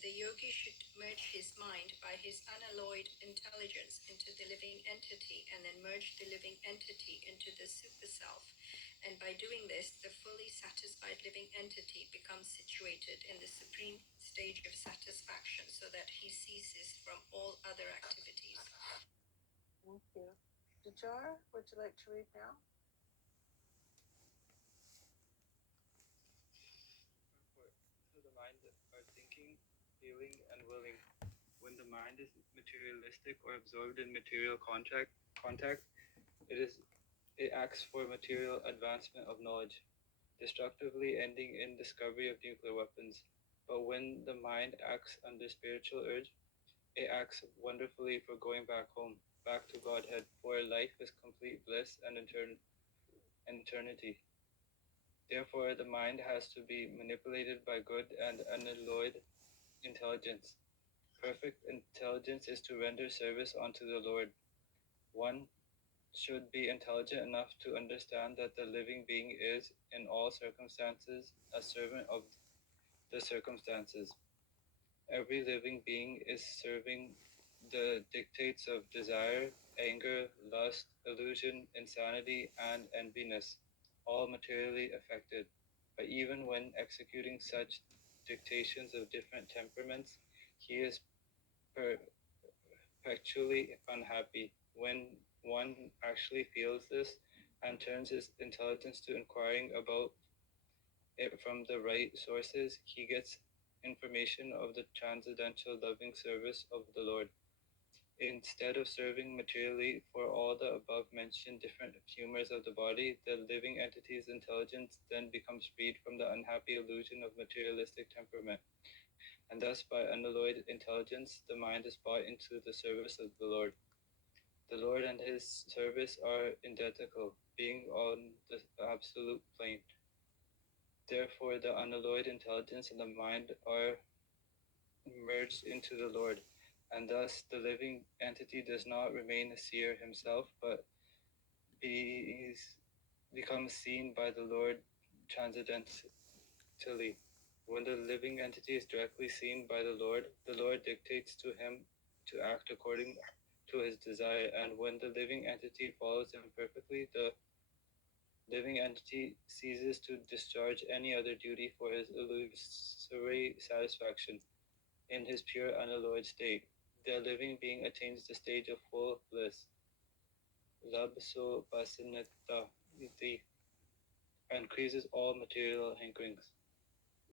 The yogi should merge his mind by his unalloyed intelligence into the living entity, and then merge the living entity into the super self. And by doing this, the fully satisfied living entity becomes situated in the supreme stage of satisfaction, so that he ceases from all other activities. Thank you. Dijar, would you like to read now? So the mind are thinking, feeling, and willing. When the mind is materialistic or absorbed in material contact, it acts for material advancement of knowledge, destructively ending in discovery of nuclear weapons. But when the mind acts under spiritual urge, it acts wonderfully for going back home, back to Godhead, where life is complete bliss and eternity. Therefore, the mind has to be manipulated by good and unalloyed intelligence. Perfect intelligence is to render service unto the Lord. One should be intelligent enough to understand that the living being is, in all circumstances, a servant of the circumstances. Every living being is serving the dictates of desire, anger, lust, illusion, insanity, and enviness, all materially affected. But even when executing such dictations of different temperaments, he is perpetually unhappy. When one actually feels this and turns his intelligence to inquiring about it from the right sources, he gets information of the transcendental loving service of the Lord. Instead of serving materially for all the above mentioned different humors of the body, the living entity's intelligence then becomes freed from the unhappy illusion of materialistic temperament. And thus, by unalloyed intelligence, the mind is brought into the service of the Lord. The Lord and his service are identical, being on the absolute plane. Therefore, the unalloyed intelligence and the mind are merged into the Lord, and thus the living entity does not remain a seer himself, but becomes seen by the Lord transcendentally. When the living entity is directly seen by the Lord dictates to him to act according to his desire, and when the living entity follows him perfectly, the living entity ceases to discharge any other duty for his illusory satisfaction. In his pure unalloyed state, the living being attains the stage of full bliss, labso pasinita, and increases all material hankerings.